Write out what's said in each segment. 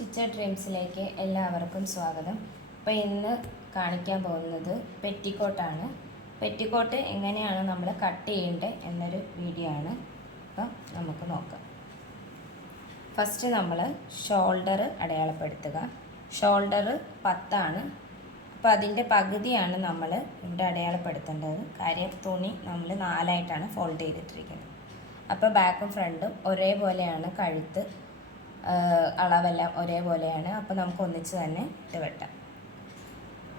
Stitcher ഡ്രീംസിലേക്ക് എല്ലാവർക്കും സ്വാഗതം. അപ്പോൾ ഇന്ന് കാണിക്കാൻ പോകുന്നത് പെറ്റിക്കോട്ടാണ്. പെറ്റിക്കോട്ട് എങ്ങനെയാണ് നമ്മൾ കട്ട് ചെയ്യേണ്ടത് എന്നൊരു വീഡിയോ ആണ്. അപ്പം നമുക്ക് നോക്കാം. ഫസ്റ്റ് നമ്മൾ ഷോൾഡർ അടയാളപ്പെടുത്തുക. ഷോൾഡർ 10 അപ്പോൾ അതിൻ്റെ പകുതിയാണ് നമ്മൾ ഇവിടെ അടയാളപ്പെടുത്തേണ്ടത്. കാര്യം തുണി നമ്മൾ 4ആയിട്ടാണ് ഫോൾഡ് ചെയ്തിട്ടിരിക്കുന്നത്. അപ്പോൾ ബാക്കും ഫ്രണ്ടും ഒരേപോലെയാണ്, കഴുത്ത് അളവെല്ലാം ഒരേപോലെയാണ്. അപ്പോൾ നമുക്ക് ഒന്നിച്ച് തന്നെ ഇത് വെട്ടാം.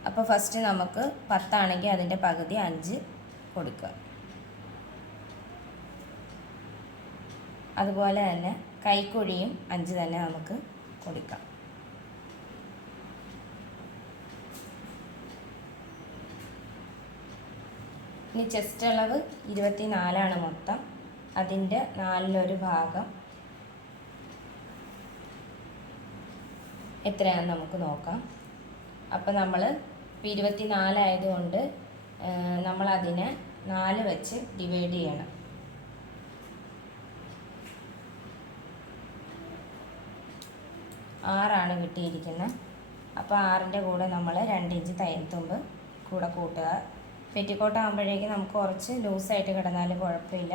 അപ്പോൾ ഫസ്റ്റ് നമുക്ക് 10 ആണെങ്കിൽ അതിൻ്റെ പകുതി 5 കൊടുക്കുക. അതുപോലെ തന്നെ കൈക്കുഴിയും 5 തന്നെ നമുക്ക് കൊടുക്കാം. ഇനി ചെസ്റ്റ് അളവ് 24 മൊത്തം. അതിൻ്റെ 4/1 ഭാഗം എത്രയാണെന്ന് നമുക്ക് നോക്കാം. അപ്പോൾ നമ്മൾ 24 ആയതുകൊണ്ട് നമ്മളതിനെ 4 വെച്ച് ഡിവൈഡ് ചെയ്യണം. ആറാണ് കിട്ടിയിരിക്കുന്നത്. അപ്പോൾ 6ൻ്റെ കൂടെ നമ്മൾ 2 ഇഞ്ച് തയ്യൽ തുമ്പ് കൂടെ കൂട്ടുക. പെറ്റിക്കോട്ട് ആകുമ്പോഴേക്ക് നമുക്ക് കുറച്ച് ലൂസായിട്ട് കിടന്നാലും കുഴപ്പമില്ല.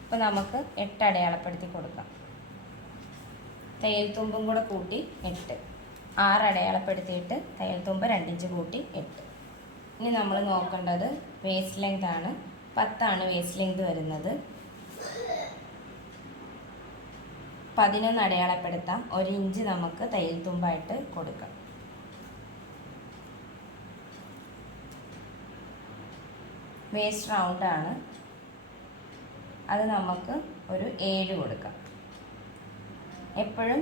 അപ്പോൾ നമുക്ക് 8 അടയാളപ്പെടുത്തി കൊടുക്കാം. തയ്യൽ തുമ്പും കൂടെ കൂട്ടി 8. 6 അടയാളപ്പെടുത്തിയിട്ട് തയ്യൽ തുമ്പ് 2 ഇഞ്ച് കൂട്ടി 8. ഇനി നമ്മൾ നോക്കേണ്ടത് വേസ്റ്റ് ലെങ്ത് ആണ്. 10 വേസ്റ്റ് ലെങ്ത് വരുന്നത്. 11 അടയാളപ്പെടുത്താം. 1 ഇഞ്ച് നമുക്ക് തയ്യൽ തുമ്പായിട്ട് കൊടുക്കാം. വേസ്റ്റ് റൗണ്ട് ആണ്, അത് നമുക്ക് ഒരു 7 കൊടുക്കാം. എപ്പോഴും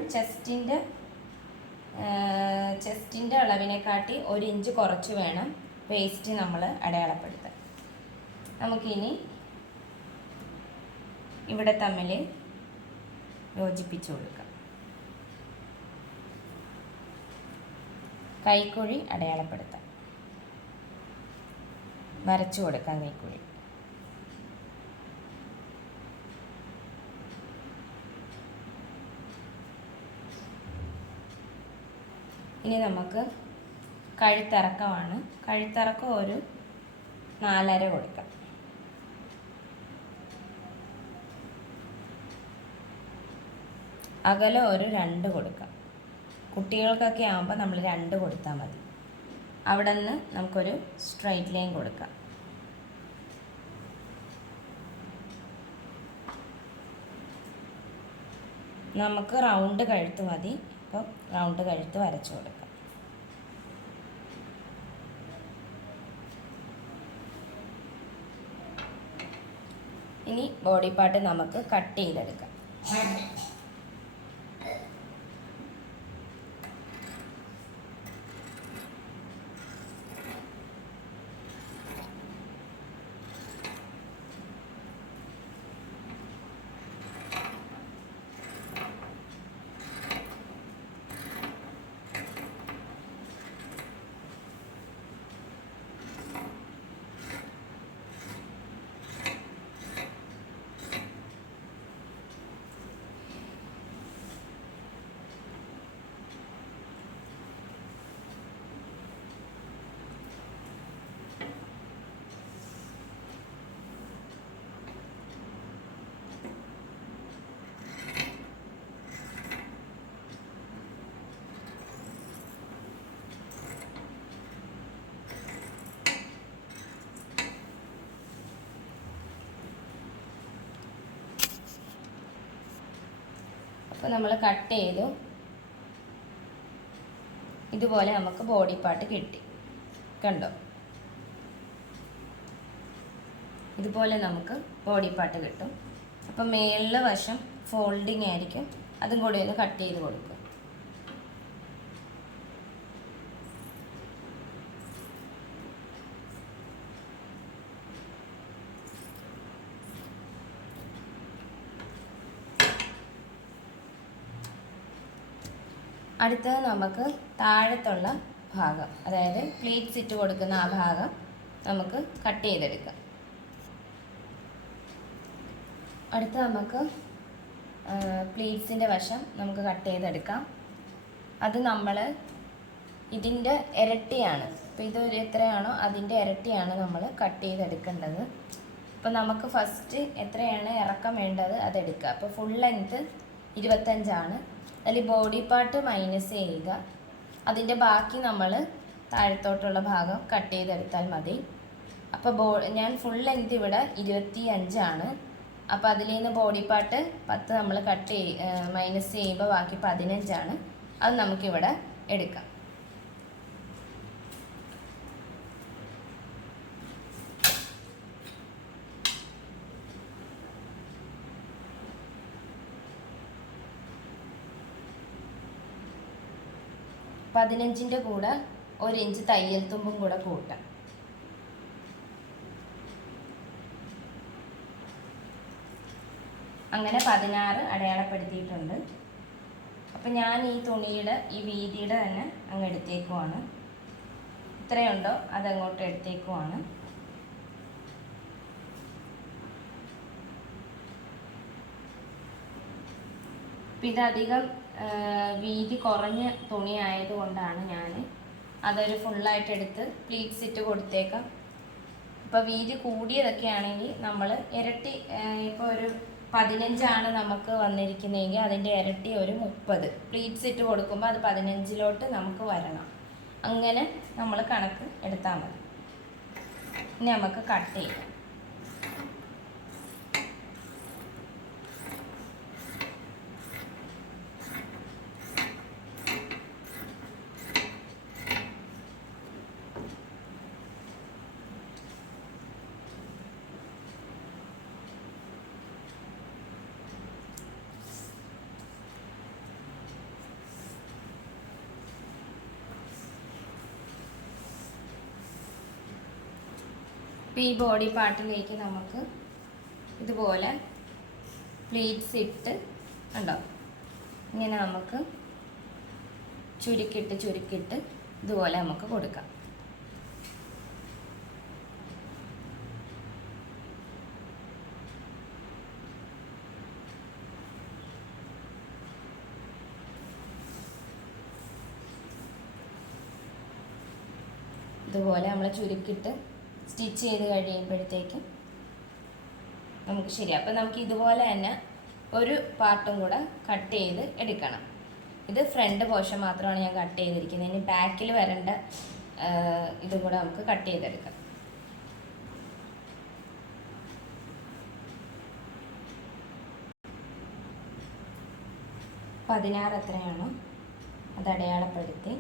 ചെസ്റ്റിൻ്റെ അളവിനെക്കാട്ടി 1 ഇഞ്ച് കുറച്ച് വേണം വേസ്റ്റ് നമ്മൾ അടയാളപ്പെടുത്താൻ. നമുക്കിനി ഇവിടെ തമ്മിൽ യോജിപ്പിച്ച് കൊടുക്കാം. കൈക്കുഴി അടയാളപ്പെടുത്താം. വരച്ചു കൊടുക്കാം കൈക്കുഴി. ഇനി നമുക്ക് കഴുത്തിറക്കമാണ്. കഴുത്തിറക്കം ഒരു 4.5 കൊടുക്കാം. അകലം ഒരു 2 കൊടുക്കാം. കുട്ടികൾക്കൊക്കെ ആകുമ്പോൾ നമ്മൾ 2 കൊടുത്താൽ മതി. അവിടെ നിന്ന് നമുക്കൊരു സ്ട്രൈറ്റ് ലൈൻ കൊടുക്കാം. നമുക്ക് റൗണ്ട് കഴുത്ത് മതി. അപ്പോൾ റൗണ്ട് കഴുത്ത് വരച്ചു കൊടുക്കാം. ഇനി ബോഡി പാർട്ട് നമുക്ക് കട്ട് ചെയ്തെടുക്കാം. അപ്പോൾ നമ്മൾ കട്ട് ചെയ്തു. ഇതുപോലെ നമുക്ക് ബോഡി പാർട്ട് കിട്ടി. കണ്ടോ? ഇതുപോലെ നമുക്ക് ബോഡി പാർട്ട് കിട്ടും. അപ്പം മേളിലെ വശം ഫോൾഡിങ് ആയിരിക്കും. അതും കൂടി ഒന്ന് കട്ട് ചെയ്ത് കൊടുക്കും. അടുത്തത് നമുക്ക് താഴത്തുള്ള ഭാഗം, അതായത് പ്ലീറ്റ്സ് ഇട്ട് കൊടുക്കുന്ന ആ ഭാഗം നമുക്ക് കട്ട് ചെയ്തെടുക്കാം. അടുത്ത നമുക്ക് പ്ലീറ്റ്സിൻ്റെ വശം നമുക്ക് കട്ട് ചെയ്തെടുക്കാം. അത് നമ്മൾ ഇതിൻ്റെ ഇരട്ടിയാണ്. അപ്പോൾ ഇതൊരു എത്രയാണോ അതിൻ്റെ ഇരട്ടിയാണ് നമ്മൾ കട്ട് ചെയ്തെടുക്കേണ്ടത്. അപ്പോൾ നമുക്ക് ഫസ്റ്റ് എത്രയാണ് ഇറക്കം വേണ്ടത് അതെടുക്കുക. അപ്പോൾ ഫുൾ ലെങ്ത്ത് 25 അതിൽ ബോഡി പാർട്ട് മൈനസ് ചെയ്യുക. അതിൻ്റെ ബാക്കി നമ്മൾ താഴത്തോട്ടുള്ള ഭാഗം കട്ട് ചെയ്തെടുത്താൽ മതി. അപ്പോൾ ഞാൻ ഫുൾ ലെങ്ത്ത് ഇവിടെ 25. അപ്പോൾ അതിൽ നിന്ന് ബോഡി പാർട്ട് 10 നമ്മൾ മൈനസ് ചെയ്യുമ്പോൾ ബാക്കി 15. അത് നമുക്കിവിടെ എടുക്കാം. പതിനഞ്ചിൻ്റെ കൂടെ 1 ഇഞ്ച് തയ്യൽ തുമ്പും കൂടെ കൂട്ടാം. അങ്ങനെ 16 അടയാളപ്പെടുത്തിയിട്ടുണ്ട്. അപ്പം ഞാൻ ഈ തുണിയുടെ ഈ വീതിയുടെ തന്നെ അങ്ങ് എടുത്തേക്കുവാണ്. ഇത്രയുണ്ടോ അതങ്ങോട്ട് എടുത്തേക്കുവാണ്. അപ്പം ഇതധികം വീതി കുറഞ്ഞ തുണി ആയതുകൊണ്ടാണ് ഞാൻ അതൊരു ഫുള്ളായിട്ട് എടുത്ത് പ്ലീറ്റ്സ് ഇട്ട് കൊടുത്തേക്കാം. ഇപ്പോൾ വീതി കൂടിയതൊക്കെ ആണെങ്കിൽ നമ്മൾ ഇരട്ടി, ഇപ്പോൾ ഒരു 15 നമുക്ക് വന്നിരിക്കുന്നതെങ്കിൽ അതിൻ്റെ ഇരട്ടി ഒരു 30 പ്ലീറ്റ്സ് ഇട്ട് കൊടുക്കുമ്പോൾ അത് 15 നമുക്ക് വരണം. അങ്ങനെ നമ്മൾ കണക്ക് എടുത്താൽ മതി. ഇനി നമുക്ക് കട്ട് ചെയ്യാം. ഇപ്പോൾ ഈ ബോഡി പാർട്ടിലേക്ക് നമുക്ക് ഇതുപോലെ പ്ലീറ്റ്സ് ഇട്ട് ഉണ്ടോ ഇങ്ങനെ നമുക്ക് ചുരുക്കിട്ട് ഇതുപോലെ നമുക്ക് കൊടുക്കാം. ഇതുപോലെ നമ്മൾ ചുരുക്കിട്ട് സ്റ്റിച്ച് ചെയ്ത് കഴിയുമ്പോഴത്തേക്കും നമുക്ക് ശരി. അപ്പം നമുക്ക് ഇതുപോലെ തന്നെ ഒരു പാർട്ടും കൂടെ കട്ട് ചെയ്ത് എടുക്കണം. ഇത് ഫ്രണ്ട് പോർഷൻ മാത്രമാണ് ഞാൻ കട്ട് ചെയ്തിരിക്കുന്നത്. ഇനി ബാക്കിൽ വരേണ്ട ഇതും കൂടെ നമുക്ക് കട്ട് ചെയ്തെടുക്കാം. പതിനാറ് എത്രയാണോ അത് അടയാളപ്പെടുത്തി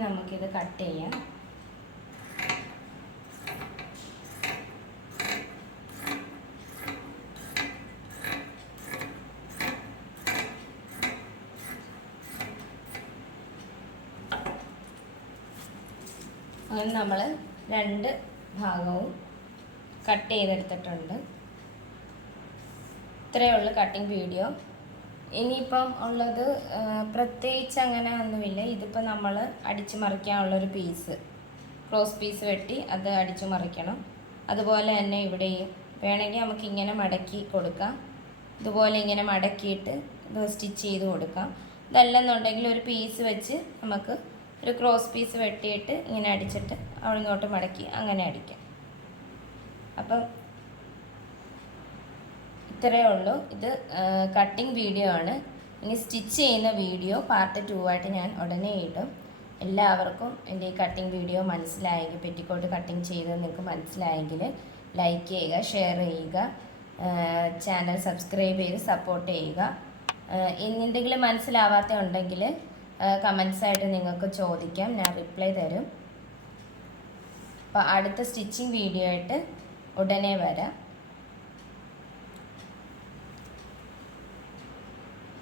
നമുക്കിത് കട്ട് ചെയ്യാം. അങ്ങനെ നമ്മൾ 2 ഭാഗവും കട്ട് ചെയ്തെടുത്തിട്ടുണ്ട്. ഇത്രയേ ഉള്ളൂ കട്ടിങ് വീഡിയോ. ഇനിയിപ്പം ഉള്ളത് പ്രത്യേകിച്ച് അങ്ങനെ ഒന്നുമില്ല. ഇതിപ്പോൾ നമ്മൾ അടിച്ചു മറിക്കാനുള്ളൊരു പീസ്, ക്രോസ് പീസ് വെട്ടി അത് അടിച്ചു മറിക്കണം. അതുപോലെ തന്നെ ഇവിടെയും വേണമെങ്കിൽ നമുക്ക് ഇങ്ങനെ മടക്കി കൊടുക്കാം. ഇതുപോലെ ഇങ്ങനെ മടക്കിയിട്ട് ഇത് സ്റ്റിച്ച് ചെയ്ത് കൊടുക്കാം. ഇതല്ലെന്നുണ്ടെങ്കിൽ ഒരു പീസ് വെച്ച് നമുക്ക് ഒരു ക്രോസ് പീസ് വെട്ടിയിട്ട് ഇങ്ങനെ അടിച്ചിട്ട് അവിടെ ഇങ്ങോട്ട് മടക്കി അങ്ങനെ അടിക്കാം. അപ്പം ഇത്രയേ ഉള്ളൂ. ഇത് കട്ടിങ് വീഡിയോ ആണ്. ഇനി സ്റ്റിച്ച് ചെയ്യുന്ന വീഡിയോ പാർട്ട് 2 ആയിട്ട് ഞാൻ ഉടനെ ഇടും. എല്ലാവർക്കും എൻ്റെ ഈ കട്ടിങ് വീഡിയോ മനസ്സിലായെങ്കിൽ, പെറ്റിക്കോട്ട് കട്ടിങ് ചെയ്ത് നിങ്ങൾക്ക് മനസ്സിലായെങ്കിൽ ലൈക്ക് ചെയ്യുക, ഷെയർ ചെയ്യുക, ചാനൽ സബ്സ്ക്രൈബ് ചെയ്ത് സപ്പോർട്ട് ചെയ്യുക. എന്തെങ്കിലും മനസ്സിലാവാത്ത ഉണ്ടെങ്കിൽ കമൻസായിട്ട് നിങ്ങൾക്ക് ചോദിക്കാം, ഞാൻ റിപ്ലൈ തരും. അപ്പോൾ അടുത്ത സ്റ്റിച്ചിങ് വീഡിയോ ആയിട്ട് ഉടനെ വരാം.